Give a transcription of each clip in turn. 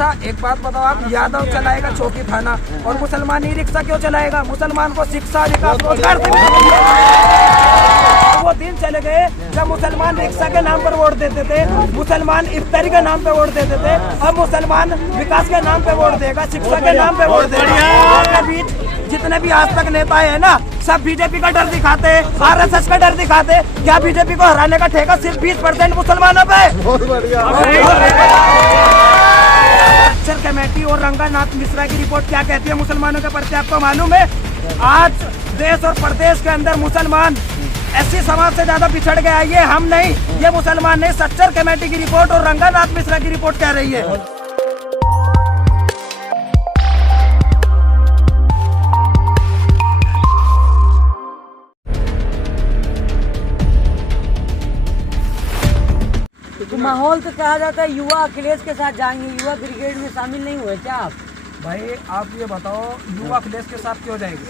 Rickshaw, एक बात बताओ आप, यादव चलाएगा चौकी थाना और मुसलमान ई रिक्शा क्यों चलाएगा? मुसलमान को शिक्षा, विकास, रोजगार से वो दिन चले गए जब मुसलमान रिक्शा के नाम पर वोट देते थे, मुसलमान इफ्तारी के नाम पे वोट देते थे। अब मुसलमान विकास के नाम पे वोट देगा, शिक्षा के नाम पे वोट देगा। बीच जितने भी आज तक नेता है ना, सब बीजेपी का डर दिखाते, आरएसएस का डर दिखाते। क्या बीजेपी को हराने का ठेका सिर्फ 20% मुसलमानों पे? अक्षर कमेटी और रंगानाथ मिश्रा की रिपोर्ट क्या कहती है मुसलमानों के प्रति, आपको मालूम है? आज देश और प्रदेश के अंदर मुसलमान एससी समाज से ज्यादा पिछड़ गया। ये हम नहीं, ये मुसलमान नहीं। सच्चर कमेटी की रिपोर्ट और रंगानाथ मिश्रा की रिपोर्ट कह रही है। तो माहौल तो कहा जाता है युवा अखिलेश के साथ जाएंगे, युवा ब्रिगेड में शामिल नहीं हुए क्या आप? भाई आप ये बताओ, युवा अखिलेश के साथ क्यों जाएंगे?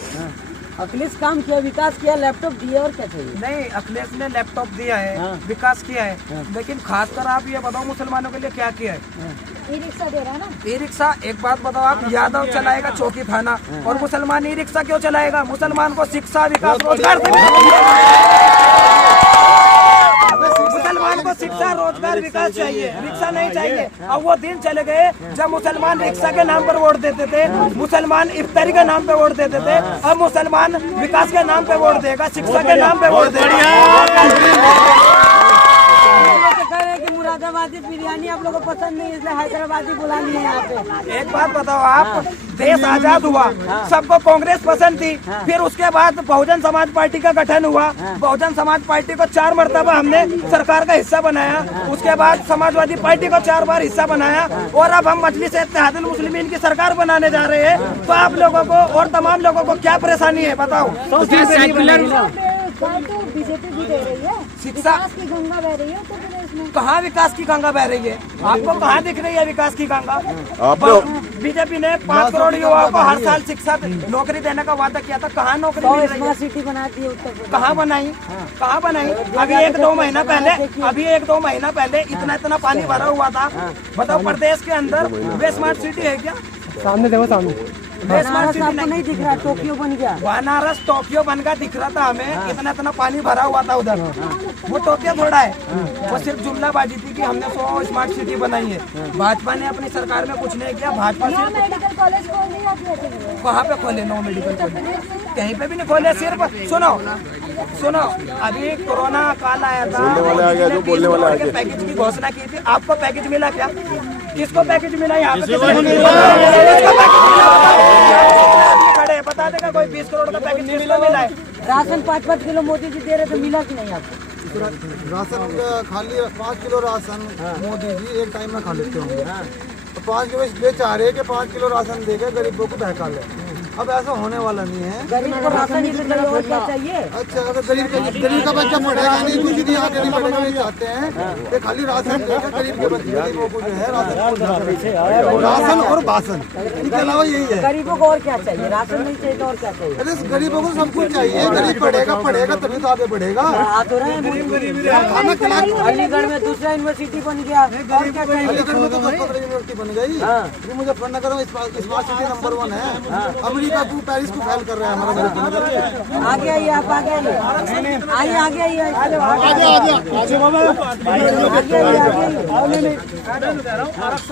अखिलेश काम किया, विकास किया, लैपटॉप दिया और क्या चाहिए? नहीं, अखिलेश ने लैपटॉप दिया है, विकास किया है, लेकिन खासकर आप ये बताओ मुसलमानों के लिए क्या किया है? ई रिक्शा दे रहा है ना। ई रिक्शा, एक बात बताओ आप, यादव चलाएगा चौकी थाना और मुसलमान ई रिक्शा क्यों चलाएगा? मुसलमान को शिक्षा, विकास, रोजगार से मुसलमान को शिक्षा, रोजगार, विकास चाहिए, रिक्शा नहीं चाहिए। अब वो दिन चले गए जब मुसलमान रिक्शा के नाम पर वोट देते थे, मुसलमान इफ्तारी के नाम पे वोट देते थे। अब मुसलमान विकास के नाम पे वोट देगा, शिक्षा के नाम पे वोट देगा। मुरादाबादी बिरयानी आप लोगों को पसंद नहीं, इसलिए हैदराबादी बुला लिए यहाँ पे। एक बात बताओ आप, देश आजाद हुआ, सबको कांग्रेस पसंद थी, फिर उसके बाद बहुजन समाज पार्टी का गठन हुआ। बहुजन समाज पार्टी को 4 मरतबा हमने सरकार का हिस्सा बनाया, उसके बाद समाजवादी पार्टी को 4 बार हिस्सा बनाया, और अब हम मजलिस इत्तेहादुल मुस्लिमीन की सरकार बनाने जा रहे हैं। तो आप लोगों को और तमाम लोगों को क्या परेशानी है बताओ? तो बीजेपी भी दे रही है, शिक्षा विकास की गंगा बह रही है उत्तर प्रदेश में। कहाँ विकास की गंगा बह रही है? आपको कहाँ दिख रही है विकास की गंगा? बीजेपी ने 5 करोड़ युवाओं को हर साल शिक्षा नौकरी देने का वादा किया था, कहाँ नौकरी मिल रही है? स्मार्ट सिटी बनाती है उत्तर प्रदेश, कहाँ बनाई? कहाँ बनाई? अभी 1-2 महीना पहले इतना पानी भरा हुआ था। बताओ प्रदेश के अंदर वे स्मार्ट सिटी है क्या? सामने देखो, सामने बनारस आपको नहीं दिख रहा, टोक्यो बन गया। बनारस टोक्यो बन का दिख रहा था हमें, इतना पानी भरा हुआ था उधर। वो टोक्यो थोड़ा है, वो सिर्फ जुमलाबाजी थी कि हमने 100 स्मार्ट सिटी बनाई है। भाजपा ने अपनी सरकार में कुछ नहीं किया। भाजपा सिर्फ मेडिकल कॉलेज खोल दिया, कहाँ पे खोले? 9 मेडिकल कॉलेज कहीं पे भी नहीं खोले। सिर्फ सुनो, अभी कोरोना काल आया था, पैकेज की घोषणा की थी। आपको पैकेज मिला क्या? किसको पैकेज मिला? यहाँ पे खड़े बता देगा कोई 20 करोड़ का पैकेज किसको मिला है? राशन 5-5 किलो मोदी जी दे रहे थे, मिला कि नहीं आपको? राशन खाली 5 किलो राशन मोदी जी एक टाइम में खा लेते होंगे। तो 5 किलो इसलिए चाह रहे हैं कि 5 किलो राशन देके गरीबों को बहका ले। अब ऐसा होने वाला नहीं है। गरीब को राशन ही चाहिए और क्या चाहिए? अच्छा, अगर गरीब का बच्चा पढ़ेगा नहीं, कुछ नहीं आगे नहीं बढ़ेगा, ये चाहते हैं कि खाली राशन देकर गरीब के बच्चे, गरीबों को जो है राशन और भाषण, इनके अलावा यही है। गरीबों को और क्या चाहिए? राशन नहीं चाहिए तो और क्या चाहिए? अरे गरीबों को सब कुछ चाहिए। गरीब पढ़ेगा तभी तो आगे बढ़ेगा। आ तो रहे हैं, अलीगढ़ में दूसरा यूनिवर्सिटी बन गया, और क्या चाहिए? अलीगढ़ में तो यूनिवर्सिटी बन गई। मुजफ्फरनगर में स्मार्ट सिटी नंबर 1 है। अमेरिका को, पेरिस को फैल कर रहा है हमारा। आगे आइए, आप आगे आइए,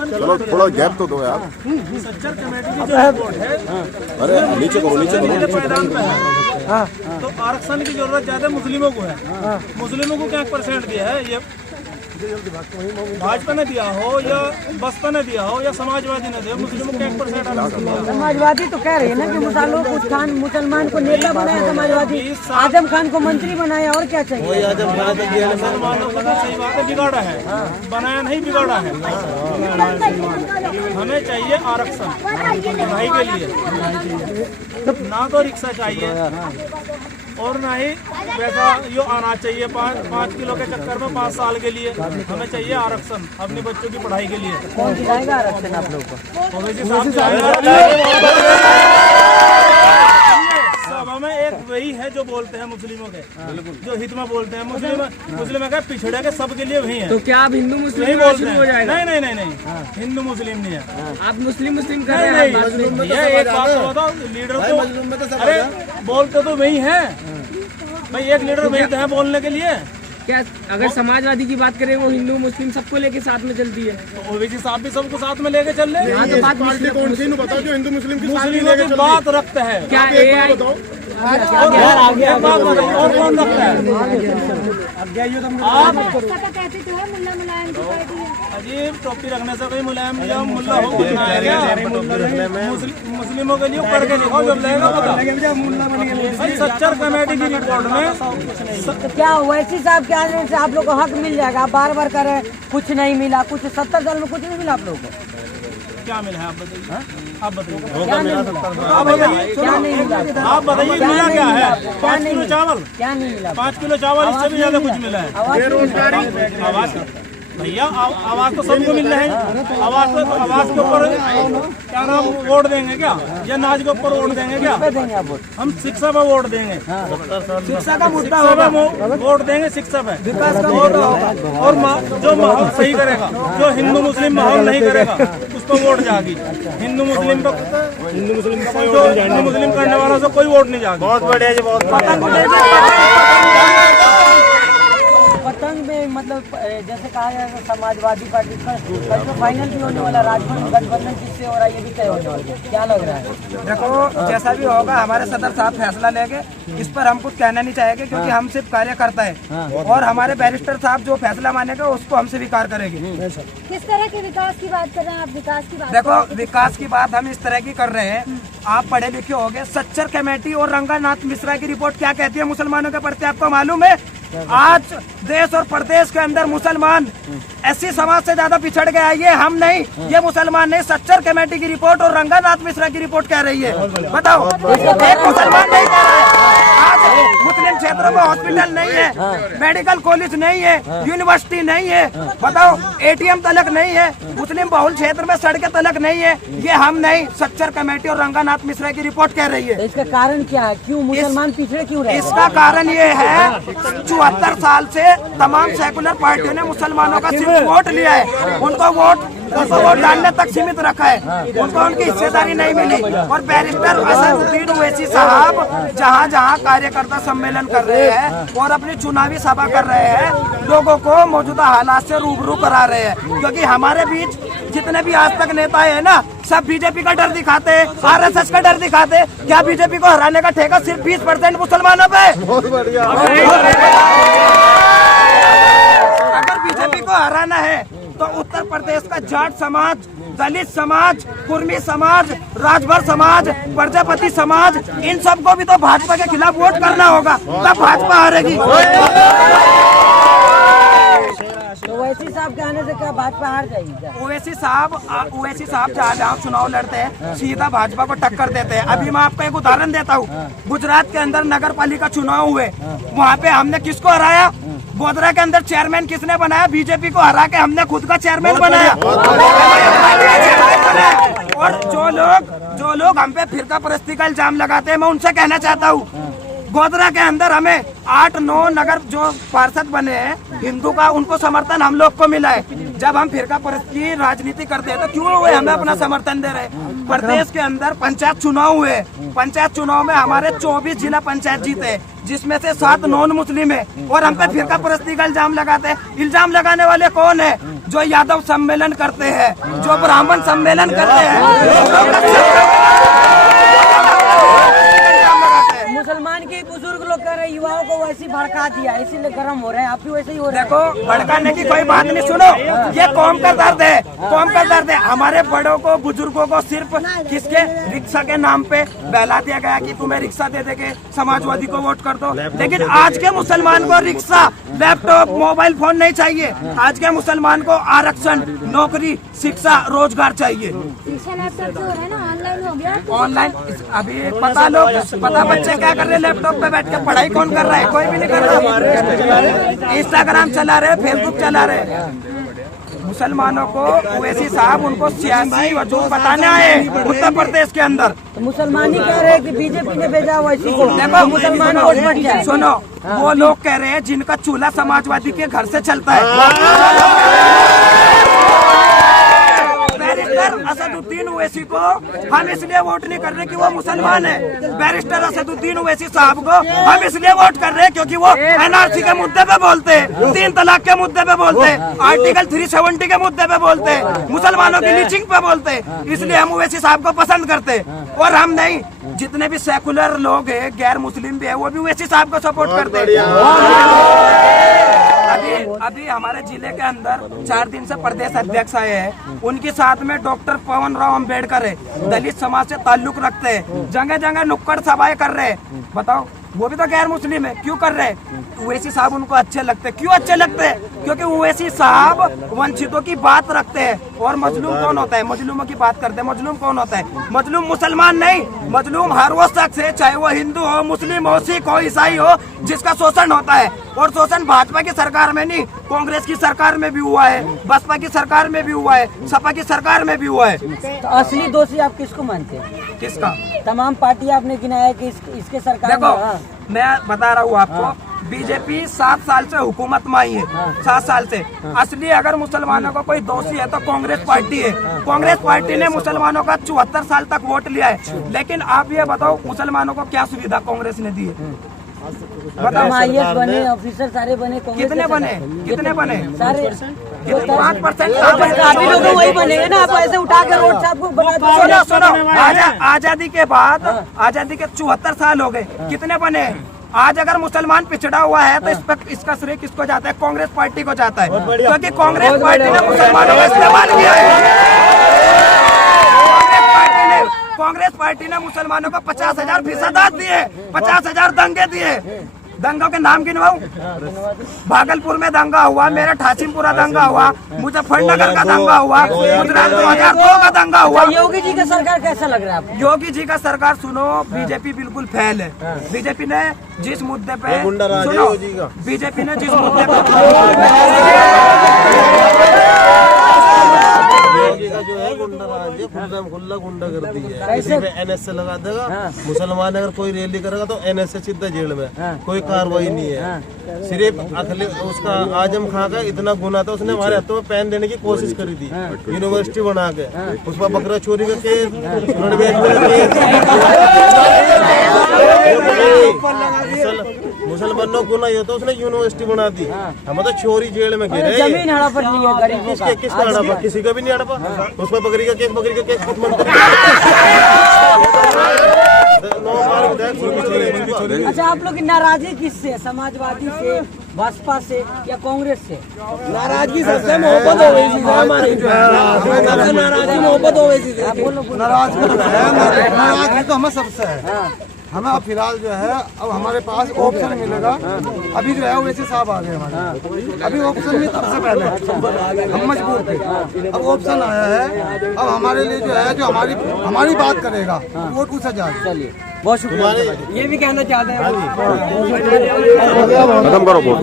चलो थोड़ा गैप तो दो यार। सच्चर कमेटी की जो रिपोर्ट है, अरे नीचे करो। तो आरक्षण की जरूरत ज्यादा मुस्लिमों को है। मुस्लिमों को क्या % दिया है? ये भाजपा ने दिया हो या बसपा ने दिया हो या समाजवादी ने दिया, मुस्लिमों को 1% आरक्षण दिया। समाजवादी तो कह रही है ना कि मुसलमान को नेता बनाया, समाजवादी आजम खान को मंत्री बनाया, और क्या चाहिए? मुसलमानों को तो सही बात है, बिगाड़ा है, बनाया नहीं, बिगाड़ा है। हमें चाहिए आरक्षण पढ़ाई के लिए, ना तो रिक्शा चाहिए और ना ही पैसा यो आना चाहिए 5 किलो के चक्कर में 5 साल के लिए। हमें चाहिए आरक्षण अपने बच्चों की पढ़ाई के लिए। कौन दिलाएगा आरक्षण आप लोग को? सब हमें एक वही है जो बोलते हैं मुस्लिमों के, जो हित में बोलते हैं। मुस्लिम अगर पिछड़े के सबके लिए वही है। तो क्या आप हिंदू मुस्लिम वही में बोलते शुरू हैं। हो जाएगा? नहीं, हिंदू मुस्लिम नहीं है। आप मुस्लिम कर रहे हैं। नहीं, ये एक बात तो बताओ, लीडर तो अरे बोलते तो वही है भाई, एक लीडर वही तो है बोलने के लिए। क्या अगर समाजवादी की बात करें, वो हिंदू मुस्लिम सबको लेके साथ में चलती है। तो ओवैसी साहब भी सबको साथ में लेके चल रहे हैं। तो बात कौन सी बताओ जो हिंदू मुस्लिम मुस्लिमों की बात रखते हैं। क्या AI और बात बताइए, और कौन रखता है? आप कहते तो है मुल्ला मुलायम की पार्टी है। अजीब टोपी रखने से कोई मुलायम मुल्ला हो बनना है क्या? मुस्लिमों के लिए पढ़ के लिखो जब लगेगा पता। सच्चर कमेटी की रिपोर्ट में तो क्या ओवैसी साहब के आने से आप लोग को हक मिल जाएगा? आप बार बार करें कुछ नहीं मिला, कुछ 70 साल में कुछ नहीं मिला आप लोगों को। क्या मिला है आप बताइए, आप बताइए, क्या नहीं मिला? आप बताइए, क्या नहीं मिला? आप बताइए मिला क्या है? 5 किलो चावल, क्या नहीं मिला? 5 किलो चावल, इससे भी ज्यादा कुछ मिला है। आवाज भैया, आवाज तो सबको मिल रहा है। आवाज के ऊपर क्या नाम वोट देंगे क्या, या नाच के ऊपर वोट देंगे क्या? हम शिक्षा पे वोट देंगे। शिक्षा का मुद्दा शिक्षा होगा, पे वोट देंगे, शिक्षा पे विकास का मुद्दा होगा। और जो माहौल सही करेगा, जो हिंदू मुस्लिम माहौल नहीं करेगा, उस पर वोट जाएगी। हिंदू मुस्लिम का जो हिंदू मुस्लिम करने वालों से कोई वोट नहीं जाएगा। बहुत बढ़िया जी, बहुत पतंग में मतलब जैसे कहा जाए समाजवादी पार्टी का कल तो फाइनल भी होने वाला, गठबंधन किससे हो रहा है ये भी तय होने वाला है। क्या लग रहा है? देखो, जैसा भी होगा हमारे सदर साहब फैसला लेंगे, इस पर हम कुछ कहना नहीं चाहेंगे, क्योंकि हम सिर्फ कार्यकर्ता है। और हमारे बैरिस्टर साहब जो फैसला मानेंगे उसको हम स्वीकार करेंगे। किस तरह के विकास की बात कर रहे हैं आप? विकास की बात देखो, विकास की बात हम इस तरह की कर रहे हैं। आप पढ़े लिखे होंगे, सच्चर कमेटी और रंगानाथ मिश्रा की रिपोर्ट क्या कहती है मुसलमानों के प्रति, आपको मालूम है? आज देश और प्रदेश के अंदर मुसलमान ऐसी समाज से ज्यादा पिछड़ गया। ये हम नहीं, ये मुसलमान नहीं, सच्चर कमेटी की रिपोर्ट और रंगानाथ मिश्रा की रिपोर्ट कह रही है। बताओ, एक मुसलमान नहीं कह रहा है। आज मुस्लिम क्षेत्रों में हॉस्पिटल नहीं है, मेडिकल कॉलेज नहीं है, यूनिवर्सिटी नहीं है। बताओ, ATM तलक नहीं है, मुस्लिम बहुल क्षेत्र में सड़कें तलक नहीं है। ये हम नहीं, सच्चर कमेटी और रंगानाथ मिश्रा की रिपोर्ट कह रही है। इसका कारण क्या है? क्यों मुसलमान पिछड़े क्यों रहे? इसका कारण ये है, 74 साल से तमाम सेकुलर पार्टियों ने मुसलमानों का सिर्फ वोट लिया है। उनको वोट डालने तक सीमित रखा है, उनको उनकी हिस्सेदारी नहीं मिली। और बैरिस्टर असदुद्दीन ओवैसी साहब जहाँ जहाँ कार्यकर्ता सम्मेलन कर रहे हैं और अपनी चुनावी सभा कर रहे हैं, लोगों को मौजूदा हालात से रूबरू करा रहे हैं। क्योंकि हमारे बीच जितने भी आज तक नेता है ना, सब बीजेपी का डर दिखाते हैं, RSS का डर दिखाते हैं। क्या बीजेपी को हराने का ठेका सिर्फ 20% मुसलमानों पे? अगर बीजेपी को हराना है तो उत्तर प्रदेश का जाट समाज, दलित समाज, कुर्मी समाज, राजभर समाज, प्रजापति समाज, इन सबको भी तो भाजपा के खिलाफ वोट करना होगा, तब भाजपा हारेगी। तो ओवैसी साहब के आने से क्या भाजपा हार जाएगी क्या? ओवैसी साहब जहाँ जहाँ चुनाव लड़ते हैं सीधा भाजपा को टक्कर देते हैं। अभी मैं आपको एक उदाहरण देता हूँ। गुजरात के अंदर नगर पालिका चुनाव हुए, वहाँ पे हमने किसको हराया? गोधरा के अंदर चेयरमैन किसने बनाया? बीजेपी को हरा के हमने खुद का चेयरमैन बनाया। और जो लोग हम पे फिरका परस्ती का इल्जाम लगाते हैं, मैं उनसे कहना चाहता हूँ, गोधरा के अंदर हमें 8-9 नगर जो पार्षद बने हैं हिंदू का, उनको समर्थन हम लोग को मिला है। जब हम फिरका परस्ती की राजनीति करते हैं तो क्यों वे हमें अपना समर्थन दे रहे हैं? प्रदेश के अंदर पंचायत चुनाव हुए, पंचायत चुनाव में हमारे 24 जिला पंचायत जीते, जिसमें से 7 नॉन मुस्लिम है। और हम पे फिरका परस्ती का इल्जाम लगाते हैं। इल्जाम लगाने वाले कौन है? जो यादव सम्मेलन करते हैं, जो ब्राह्मण सम्मेलन करते हैं। मुसलमान के बुजुर्ग लोग कह रहे हैं युवाओं को वैसे भड़का दिया, इसीलिए गर्म हो रहे हैं। आप भी वैसे ही हो रहे हैं। देखो, भड़काने की कोई बात नहीं। सुनो, ये कौम का दर्द है, कौम का दर्द है। हमारे बड़ों को, बुजुर्गों को सिर्फ किसके रिक्शा के नाम पे बहला दिया गया कि तुम्हें रिक्शा दे देंगे, समाजवादी को वोट कर दो। लेकिन आज के मुसलमान को रिक्शा, लैपटॉप, मोबाइल फोन नहीं चाहिए। आज के मुसलमान को आरक्षण, नौकरी, शिक्षा, रोजगार चाहिए। शिक्षा लैपटॉप से हो रहा है ना, ऑनलाइन हो गया। ऑनलाइन अभी पता बच्चे क्या कर रहे हैं? लैपटॉप पे बैठ के पढ़ाई कौन कर रहा है? कोई भी नहीं कर रहा। इंस्टाग्राम चला रहे, फेसबुक चला रहे। मुसलमानों को ओवैसी साहब उनको सियासी वजूद बताने आए उत्तर प्रदेश के अंदर। तो मुसलमान ही कह रहे हैं कि बीजेपी ने भेजा ओवैसी को, देखो मुसलमान वोट बन जाए। सुनो, वो लोग कह रहे हैं जिनका चूल्हा समाजवादी के घर से चलता है। बैरिस्टर असदुद्दीन ओवैसी को हम इसलिए वोट नहीं कर रहे कि वो मुसलमान है। बैरिस्टर असदुद्दीन ओवैसी साहब को हम इसलिए वोट कर रहे हैं क्योंकि वो एनआरसी के मुद्दे पे बोलते हैं, 3 तलाक के मुद्दे पे बोलते हैं, आर्टिकल 370 के मुद्दे पे बोलते हैं, मुसलमानों की लीचिंग पे बोलते हैं। इसलिए हम ओवैसी साहब को पसंद करते हैं। और हम नहीं, जितने भी सेकुलर लोग हैं, गैर मुस्लिम भी है, वो भी ओवैसी साहब को सपोर्ट करते हैं। अभी हमारे जिले के अंदर 4 दिन से प्रदेश अध्यक्ष आए हैं, उनके साथ में डॉक्टर पवन राव अम्बेडकर है, दलित समाज से ताल्लुक रखते हैं, जगह जगह नुक्कड़ सभाएं कर रहे हैं। बताओ, वो भी तो गैर मुस्लिम है, क्यों कर रहे हैं? ओवैसी साहब उनको अच्छे लगते हैं। क्यों अच्छे लगते हैं? क्योंकि ओवैसी साहब वंचितों की बात रखते हैं। और मजलूम कौन होता है? मजलूमों की बात करते हैं। मजलूम कौन होता है? मजलूम मुसलमान नहीं, मजलूम हर वो शख्स है, चाहे वो हिंदू हो, मुस्लिम हो, सिख हो, ईसाई हो, जिसका शोषण होता है। और शोषण भाजपा की सरकार में नहीं, कांग्रेस की सरकार में भी हुआ है, बसपा की सरकार में भी हुआ है, सपा की सरकार में भी हुआ है। तो असली दोषी आप किसको मानते हैं? किसका? तमाम पार्टी आपने गिनाया कि इसके सरकार देखो, में, मैं बता रहा हूँ आपको, बीजेपी 7 साल से हुकूमत में आई है, 7 साल से। असली अगर मुसलमानों का कोई दोषी है तो कांग्रेस पार्टी है। कांग्रेस पार्टी ने मुसलमानों का 74 साल तक वोट लिया है। लेकिन आप ये बताओ, मुसलमानों को क्या सुविधा कांग्रेस ने दी है? बताओ, IAS बने, ऑफिसर सारे बने, कितने बने? कितने बने? सारे 5% काफी लोग वही बनेंगे ना। आप ऐसे उठा कर रोड साहब को बना दो। सुनो, आजादी के बाद, आजादी के 74 साल हो गए, कितने बने? आज अगर मुसलमान पिछड़ा हुआ है तो इसका श्रेय किसको जाता है? कांग्रेस पार्टी को जाता है, क्योंकि कांग्रेस पार्टी ने मुसलमानों का इस्तेमाल किया है। कांग्रेस पार्टी ने मुसलमानों को 50,000 फीसदात दिए, 50,000 दंगे दिए। दंगों के नाम गिनवाऊं? भागलपुर में दंगा हुआ, मेरठ हाशिमपुरा दंगा हुआ, मुजफ्फरनगर का दंगा हुआ, गुजरात 2002 का दंगा हुआ। योगी जी का सरकार कैसा लग रहा है आपको? योगी जी का सरकार, सुनो, बीजेपी बिल्कुल फेल है। बीजेपी ने जिस मुद्दे पे, सुनो, बीजेपी ने जिस मुद्दे पे जो है गुंडाराज है, खुला गुंडा कर दी है। किसी पे NS से लगा देगा, मुसलमान अगर कोई रैली करेगा तो NS से सीधा जेल में, कोई कार्रवाई नहीं है। सिर्फ उसका आजम खां का इतना गुना था, उसने हमारे हाथों में पेन देने की कोशिश करी थी, यूनिवर्सिटी बना के। उस पर बकरा चोरी का केस, मुसलमानों गुना ये तो उसने यूनिवर्सिटी बना दी। हम तो चोरी जेल में गिरे। जमीन हड़प नहीं है गरीब किसका हड़पा? किसी का भी नहीं हड़पा। उस पर बकरी का केस मंत्री। अच्छा, आप लोग की नाराजगी किससे? समाजवादी से, बसपा से या कांग्रेस से? नाराजगी सबसे मोहब्बत हो गई थी हमारी, नाराजगी मोहब्बत हो गई थी। नाराजगी तो हमें सबसे है। हमें अब फिलहाल जो है, अब हमारे पास ऑप्शन मिलेगा। अभी जो है ओवैसी साहब आ गए हमारे, अभी ऑप्शन नहीं, तब से पहले हम मजबूर थे। अब ऑप्शन आया है, अब हमारे लिए जो है, जो हमारी बात करेगा वोट उसे जाए। चलिए, बहुत शुक्रिया। ये भी कहना चाहते हैं, खत्म करो वोट।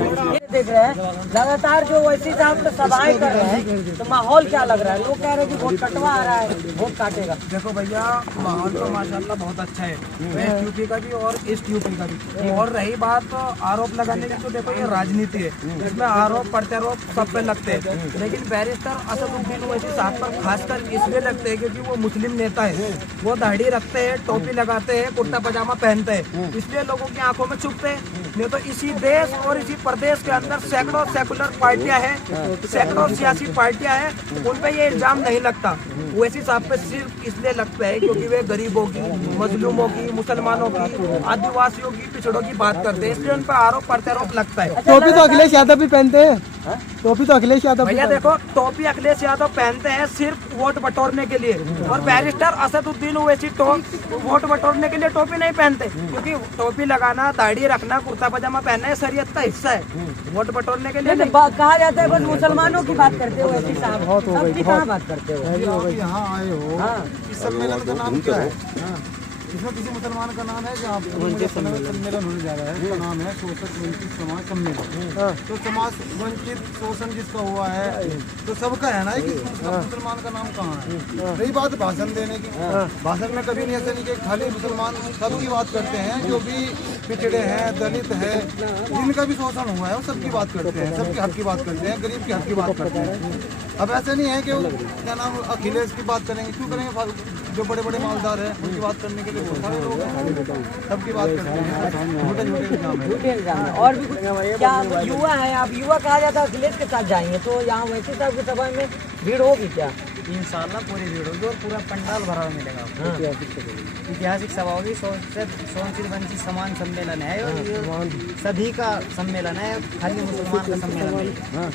देख रहे हैं लगातार जो ओवैसी साहब तो सभाएं कर रहे हैं, तो माहौल क्या लग रहा है? लोग कह रहे हैं कि वोट कटवा आ रहा है, वोट काटेगा। देखो भैया, माहौल तो माशाल्लाह बहुत अच्छा है, वेस्ट यूपी का भी और ईस्ट यूपी का भी। और रही बात आरोप लगाने की, तो देखो ये राजनीति है, इसमें आरोप प्रत्यारोप सब पे लगते हैं। लेकिन बैरिस्टर असदुद्दीन ओवैसी साहब पर खासकर इसलिए लगते हैं क्योंकि वो मुस्लिम नेता है। वो दाढ़ी रखते हैं, टोपी लगाते हैं, कुर्ता पजामा पहनते हैं, इसलिए लोगों की आंखों में चुभते हैं। नहीं तो इसी देश और इसी प्रदेश के अंदर सैकड़ों सेकुलर पार्टियां हैं, सैकड़ों सियासी पार्टियां हैं, उन पे ये इल्जाम नहीं लगता। ओवैसी साहब पे सिर्फ इसलिए लगता है क्योंकि वे गरीबों की, मजलूमों की, मुसलमानों की, आदिवासियों की, पिछड़ों की बात करते हैं, इसलिए उन पर आरोप प्रत्यारोप लगता है। टोपी तो अखिलेश यादव भी पहनते हैं, टोपी तो अखिलेश यादव। भैया देखो, टोपी अखिलेश यादव पहनते हैं सिर्फ वोट बटोरने के लिए, और बैरिस्टर असदुद्दीन ओवैसी वोट बटोरने के लिए टोपी नहीं पहनते, क्योंकि टोपी लगाना, दाढ़ी रखना, कुर्ता पजामा पहनना शरीयत का हिस्सा है, वोट बटोरने के लिए नहीं। कहा जाता है बस मुसलमानों की बात करते हो, ऐसी साहब सबकी कहाँ बात करते हो? यहाँ आए हो, इस सम्मेलन का नाम क्या है? इसमें किसी मुसलमान का नाम है जहाँ सम्मेलन होने जा रहा है, उसका नाम है शोषक वंचित समाज सम्मेलन। तो समाज वंचित शोषण जिसका हुआ है तो सबका है ना कि मुसलमान का नाम कहाँ है। रही बात भाषण देने की, भाषण में कभी नहीं ऐसा नहीं कि खाली मुसलमान सबकी बात करते हैं, जो भी पिछड़े हैं, दलित है, जिनका भी शोषण हुआ है वो सबकी बात करते हैं, सबके हक की बात करते हैं, गरीब के हक की बात करते हैं। अब ऐसा नहीं है कि वो क्या नाम अखिलेश की बात करेंगे, क्यों करेंगे, जो बड़े बड़े मालदार हैं उनकी बात करने के लिए बहुत सारे लोग हैं, सबकी बात करते हैं, झूठे झूठे इल्जाम है। झूठे इल्जाम है। और भी कुछ क्या युवा है, आप युवा कहा जाता है अखिलेश के साथ जाएंगे तो यहाँ वैसे साहब की सभा में भीड़ होगी क्या? इंशाल्लाह पूरी भीड़ होगी और पूरा पंडाल भरा हुआ मिलेगा। ऐतिहासिक सभा होगी, शोषित वंचित समान सम्मेलन है और ये सभी का सम्मेलन है, खाली मुसलमान का सम्मेलन नहीं है।